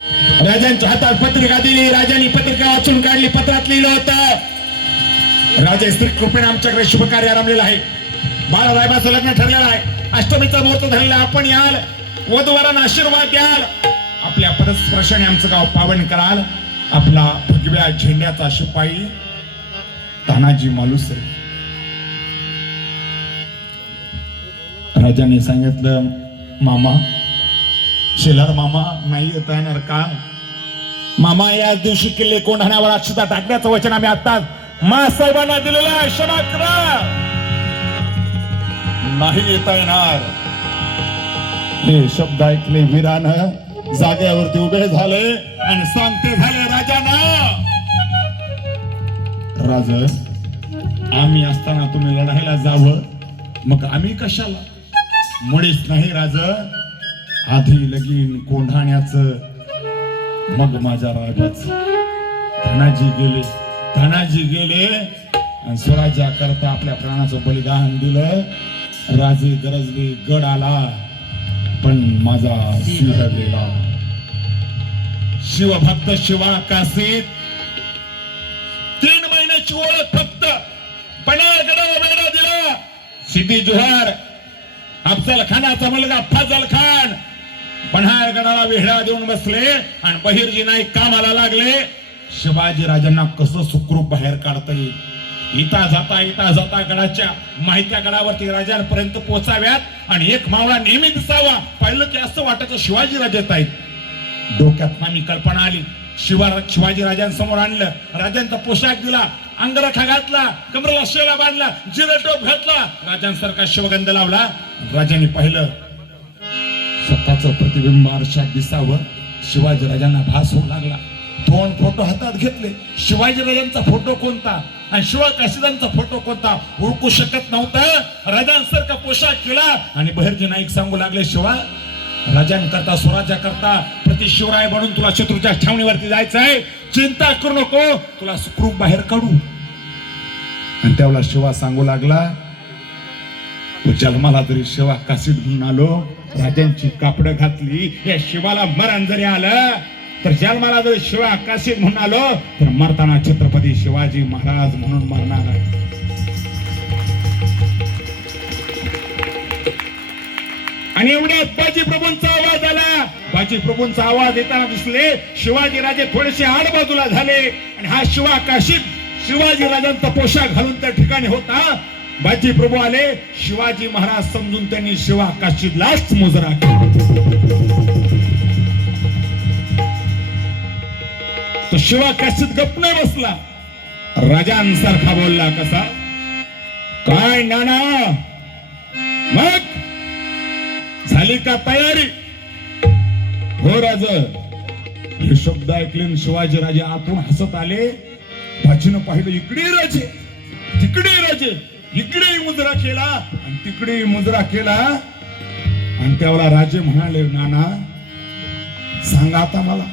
राजांच्या हातात पत्रिका दिली. राजांनी पत्रिका वाचून काढली. पत्रात लिहिलं होतं, राजे श्री कृपेने आमच्याकडे शुभ कार्य आरंभलेलं आहे. बाळासाहेबांचं लग्न ठरलेलं आहे. अष्टमीचा मुहूर्त धरलेला. आपण याल, वधूवरांना आशीर्वाद द्याल. आपल्या पदस्पर्शाने आमचं गाव पावन कराल. आपला भगव्या झेंड्याचा शिपाई तानाजी मालुसरे. राजाने सांगितलं, मामा, शेलार मामा नाही येता येणार का? मामा, या दिवशी किल्ले कोंढाण्यावर अक्षता टाकण्याचं वचन आम्ही आता मासाहेबांना दिलेलं आहे. क्षमा करा, नाही येता येणार. हे शब्द ऐकले वीरानं जागेवरती उभे झाले आणि सांगते झाले राजांना, राज, आम्ही असताना तुम्ही लढायला जावं, मग आम्ही कशाला? मुळीच नाही राज, आधी लगीन कोंढाण्याचं, मग माझ्या राजाचं. धनाजी गेले आणि स्वराज्या करता आपल्या प्राणाचं बलिदान दिलं. राजे गरजले, गड आला, पण माझा सिंह गेला. शिवभक्त शिवाकाशीत 3 महिन्याची ओळख फक्त पन्हाळ गडाला वेढा दिला. सिद्धी जोहर, अफजल खानाचा मुलगा फजल खान पन्हाळ गडाला वेढा देऊन बसले आणि बहिर्जी नाईक कामाला लागले. शिवाजी राजांना कसं सुखरूप बाहेर काढता येईल, येता जाता गडाच्या माहित्या गडावरती राजांपर्यंत पोहोचाव्यात आणि एक मावळा नेहमी दिसावा. पाहिलं की असं वाटायचं शिवाजी राजे आहेत. डोक्यात नामी कल्पना आली. शिवाजी राजांसमोर आणलं. राजांचा पोशाख दिला, अंगरखा घातला, कमरेला शेला बांधला, जिरटोप घातला, राजांसारखा शिवगंध लावला. राजांनी पाहिलं स्वतःचं प्रतिबिंब आरशात दिसावं. शिवाजी राजांना भास होऊ लागला. 2 फोटो हातात घेतले. शिवाजी राजांचा फोटो कोणता आणि शिवा काशीदांचा फोटो कोणता ओळखू शकत नव्हतं. राजांसारखा पोशाख केला आणि बहिर्जी नाईक सांगू लागले, शिवा, राजांकरता स्वराज्या करता प्रति शिवराय बनून तुला शत्रूच्या छावणीवरती जायचंय. चिंता करू नको, तुला सुखरूप बाहेर काढू. आणि त्यावेळेला शिवा सांगू लागला, जन्माला जरी शिवा काशीद म्हणून आलो, राजांची कापडं घातली, या शिवाला मरण जरी आलं तर जन्माला जरी शिवा काशीद म्हणून आलो तर मरताना छत्रपती शिवाजी महाराज म्हणून मरणार आहे. आणि एवढ्यात बाजी प्रभूंचा आवाज आला. बाजी प्रभूंचा आवाज येताना दिसले. शिवाजी राजे थोडेसे आडबाजूला झाले आणि हा शिवा काशीद शिवाजी राजांचा पोशाख घालून त्या ठिकाणी होता. बाजी प्रभू आले. शिवाजी महाराज समजून त्यांनी शिवा काशीदलाच मुजरा केला. तो शिवा काशीद गप्प नाही बसला. राजांसारखा बोलला. कसा? काय नाना, मग झाली का तयारी? हो राज. हे शब्द ऐकले शिवाजी राजे आतून हसत आले. बाजीनं पाहिलं, इकडे राजे, तिकडे राजे, इकडे मुजरा केला आणि तिकडे मुजरा केला. आणि त्यावेळेला राजे म्हणाले, नाना सांगा आता मला,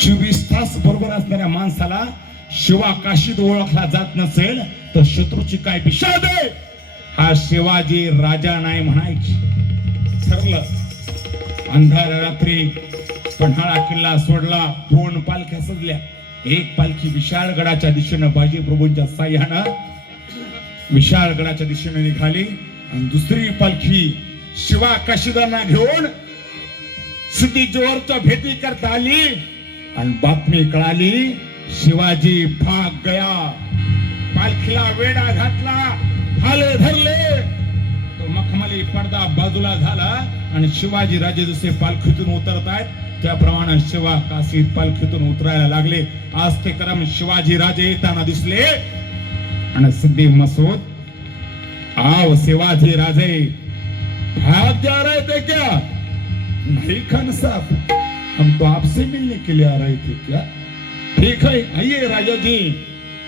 24 तास बरोबर असणाऱ्या माणसाला शिवा काशीद ओळखला जात नसेल तर शत्रूची काय दिशा दे? हा शिवाजी राजा नाही म्हणायची. ठरलं. अंधार रात्री पन्हाळा किल्ला सोडला. 2 पालख्या सजल्या. एक पालखी विशाळगडाच्या दिशेनं बाजी प्रभूंच्या साह्यानं विशाळगडाच्या दिशेने निघाली आणि दुसरी पालखी शिवा काशीदांना घेऊन सिद्धी जोहरच्या भेटी करता आली आणि बातमी कळाली, शिवाजी भाग गया. पालखीला वेढा घातला, भाले धरले. तो मखमली पडदा बाजूला झाला आणि शिवाजी राजे जसे पालखीतून उतरतायत त्याप्रमाणे शिवा काशीद पालखीतून उतरायला लागले. आज ते क्रम शिवाजी राजे येताना दिसले आणि सिद्धी मसूद, आओ शिवाजी राजे, भाग जा रहे थे क्या? नहीं खान साहब, हम तो आपसे मिलने के लिए आ रहे थे. क्या? ठीक है, आइए राजा जी.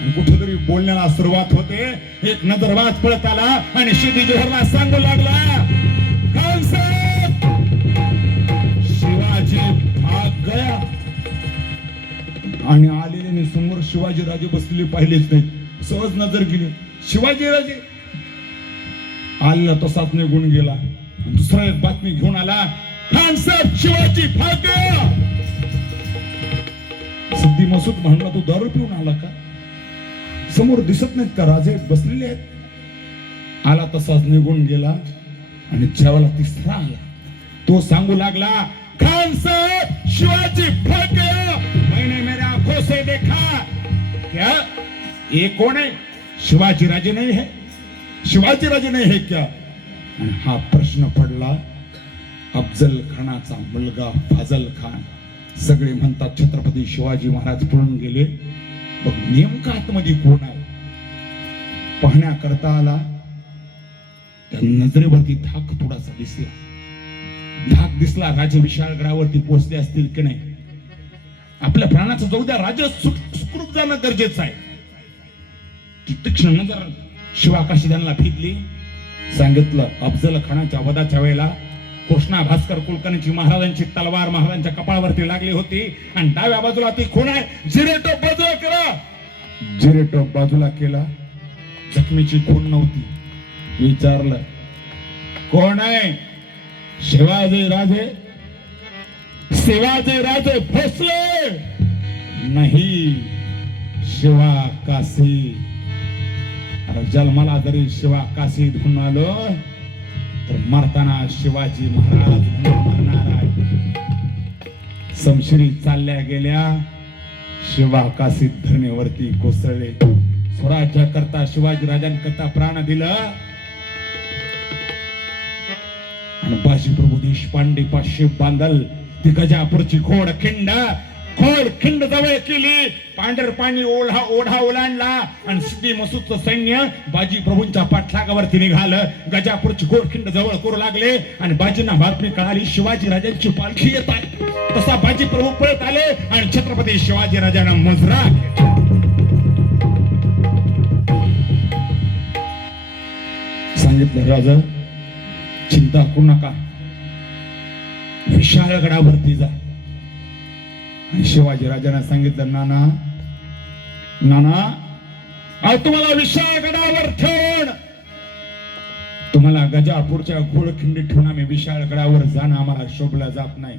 आणि कुठेतरी बोलण्याला सुरुवात होते. एक नजरबाज पळत आला आणि सिद्धी जोहरला सांगू लागला, खान साहेब, शिवाजी भाग गया. आणि आलेले समोर शिवाजी राजे बसलेले पाहिलेच नाही. सहज नजर गेली. शिवाजी राजे आलेला तसाच निघून गेला. दुसरा एक बातमी घेऊन आला, खान साहेब शिवाजी भाग गया. मसूद म्हणला, तू दारू पिऊन आला का? समोर दिसत नाहीत का राजे बसलेले आहेत? आला तसाच निघून गेला आणि जेवायला तिसरा आला. तो सांगू लागला, खान साहब शिवाजी भाग गया, मैंने मेरे आंखों से देखा. क्या ये कौन है? शिवाजी राजे नहीं है? शिवाजी राजे नहीं है क्या? आणि हा प्रश्न पडला अफजल खानाचा मुलगा फाजल खान. सगळे म्हणतात छत्रपती शिवाजी महाराज पळून गेले. बघ नेमका आतमध्ये कोण आहे पाहण्याकरता आला. त्या नजरेवरती धाक थोडासा दिसला. धाक दिसला. राजे विशाळगडावरती पोहोचले असतील की नाही. आपल्या प्राणाचं जाऊ द्या, राजे सुखरूप जाणं गरजेचं आहे. ती तीक्ष्ण नजर शिवाकाशी त्यांना फिरली. सांगितलं अफजल खानाच्या वधाच्या वेळेला कृष्णा भास्कर कुलकर्णीची महाराजांची तलवार महाराजांच्या कपाळावरती लागली होती आणि डाव्या बाजूला ती खूण आहे. जिरेटोप बाजूला केला. जिरेटोप बाजूला केला. जखमीची खूण नव्हती. विचारलं कोण आहे? शिवाजी राजे. शिवाजी राजे भोसले नाही, शिवा काशी. अरे जन्माला जरी शिवा काशी धुन आलो तर मरताना शिवाजी महाराज म्हणून मरणार आहे. समशिरी चालल्या गेल्या. शिवा काशी धरणीवरती कोसळले. स्वराज्य करता शिवाजी राजांकरता प्राण दिलं. आणि बाजी प्रभू देशपांडे पाचशे बांधल. ती गजापूरची खोड जवळ केली. पांढर पाणी ओढा ओलांडला आणि सिद्धी मसूदचं सैन्य बाजी प्रभूंच्या पाठलागावरती निघालं. गजापूरची घोडखिंड जवळ करू लागले आणि बाजींना बातमी कळाली शिवाजी राजांची पालखी येत आहे. तसा बाजी प्रभू पळत आले आणि छत्रपती शिवाजी राजांना मुजरा सांगितलं, राजा चिंता करू नका, विशाळगडावरती जा. आणि शिवाजी राजांना सांगितलं, नाना तुम्हाला विशाळगडावर ठेवून तुम्हाला गजापूरच्या घोडखिंडी ठेवून आम्ही विशाळगडावर जाणं आम्हाला शोभला जात नाही.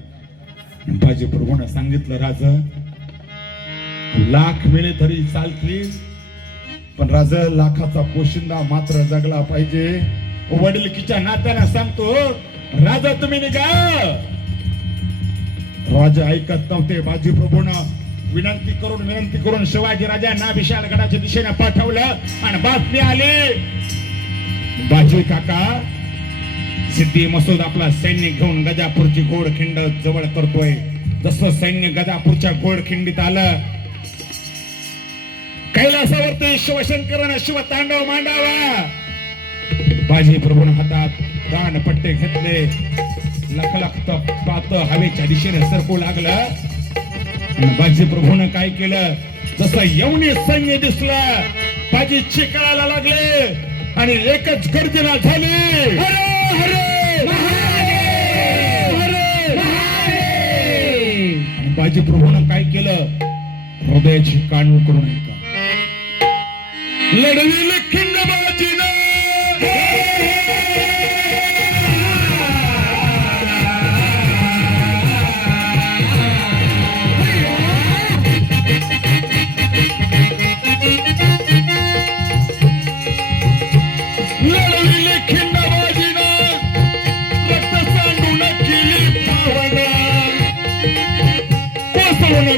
बाजी प्रभूने सांगितलं, राजा लाख मिळे तरी चालतील, पण राजा लाखाचा पोशिंदा मात्र जगला पाहिजे. वडिलकीच्या नात्याने सांगतो, राजा तुम्ही निघा. राजा ऐकत नव्हते. बाजी प्रभूनं विनंती करून शिवाजी राजांना विशाळगडाच्या दिशेने पाठवलं आणि बातमी आली, बाजी काका सिद्धी मसूद आपला सैन्य घेऊन गजापूरची घोडखिंड जवळ करतोय. जसं सैन्य गजापूरच्या घोडखिंडीत आलं, कैलासावरती शिवशंकरानं शिवतांडव मांडावा. बाजी प्रभून हातात दांडपट्टे घेतले. लखलखत पात हवेच्या दिशेने सरकू लागलं. बाजी प्रभूनं काय केलं, जसं यवनी सैन्य दिसलं बाजी चिकायला लागले आणि एकच गर्जना झाली, हरे हरे महादेव, हरे महादेव. आणि बाजी प्रभूनं काय केलं, हृदयाची कान करून ऐका, लढवी खिंड बाजीनं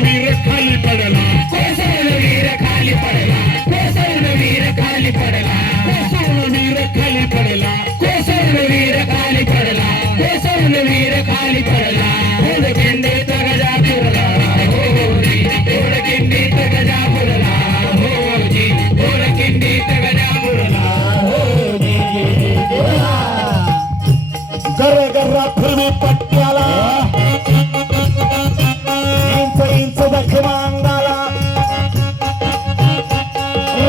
वीर खाली पडला, कोसळून वीर खाली पडला, कोसळून वीर खाली पडला, कोसळून वीर खाली पडला, कोसळून वीर खाली पडला, कोसळून वीर खाली पडला. घोडखिंडीत गजा पुरला होजी, घोडखिंडीत गजा पुरला होजी, घोडखिंडीत गजा पुरला होजी. गर गर्रा फिरवी पट्ट्याला अंगाला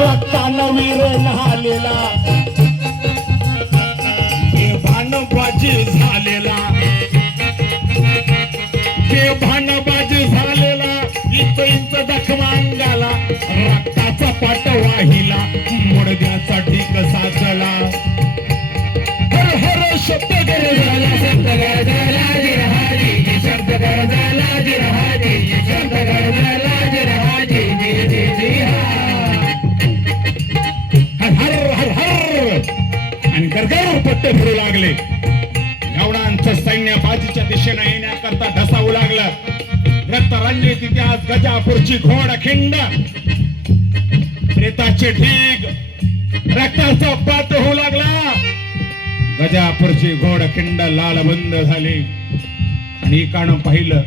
रक्तानं वीर न्हालेला, बेभानबाजी झालेला, बेभानबाजी झालेला, इंच जखमा अंगाला, रक्ताचा पाट वाहिला, मुडद्याचा ढीक साचला. हर हर शब्द गरजला, शब्द गरजला जिरहारी, शब्द गरजला जिरहारी, शब्द गरजला जिरहारी. रट्टे फिरू लागले. यवनांचं सैन्य बाजीच्या दिशेने येण्याकरता ढसावू लागलं. रक्तरंजित इतिहास गजापूरची घोडखिंड, प्रेताचे ढीग, रक्ताचा पात होऊ लागला. गजापूरची घोडखिंड लालबंद झाली आणि एकानं पाहिलं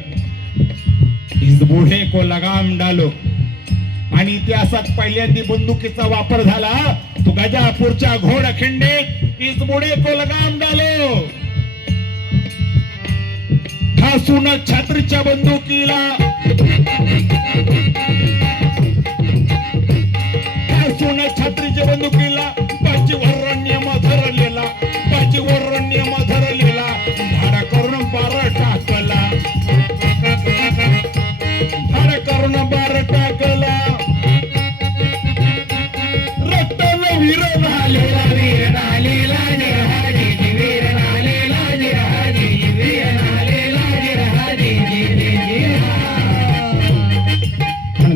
इस बूढ़े को लगाम डालो. आणि इतिहासात पहिल्यांदा बंदुकीचा वापर झाला. तो गजापूरच्या घोडखिंडीत इस बूढ़े को लगाम डालो. ठासून छात्रीच्या बंदुकीला छात्रीच्या बंदुकीला बाजीवर नियम धरलेला, बाजीवर नियम धरलेला, धाड करून बार टाकला, धाड करून बार टाकला. रक्ताला वीर झालेला, वीर झालेला, वीर झालेला, वीर झालेला,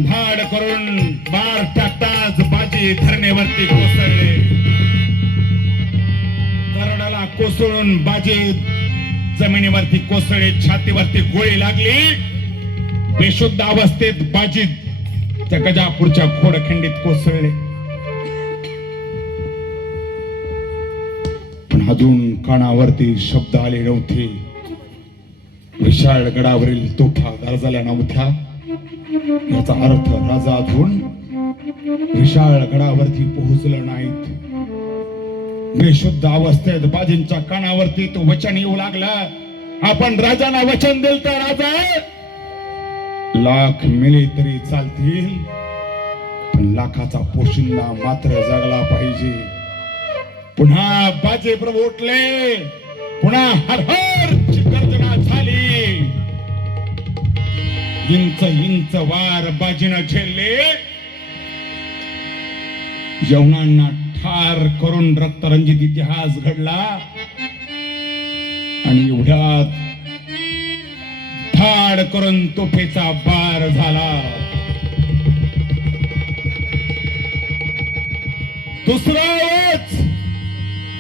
धाड करून बार टाकताच बाजी धरणेवरती कोसळले. दरडाला कोसळून बाजी जमिनीवरती कोसळले. छातीवरती गोळी लागली. बेशुद्ध अवस्थेत बाजी त्या गजापूरच्या घोडखिंडीत कोसळले. पण अजून कानावरती शब्द आले नव्हते. विशाळ गडावरील तोफा गरजल्या नव्हत्या. याचा अर्थ राजा अजून विशाळ गडावरती पोहोचलं नाहीत. बेशुद्ध अवस्थेत बाजींच्या कानावरती तो वचन येऊ लागला. आपण राजांना वचन दिल तर राजा लाख मेले तरी चालतील, पण लाखाचा पोशिंदा मात्र जगला पाहिजे. पुन्हा बाजी प्रभू उठले. पुन्हा हर हर ची गर्जना झाली. इंच इंच वार बाजीनं झेलले. यवनांना ठार करून रक्तरंजित इतिहास घडला. आणि एवढ्यात धाड करून तोफेचा बार झाला. दुसरा आवाज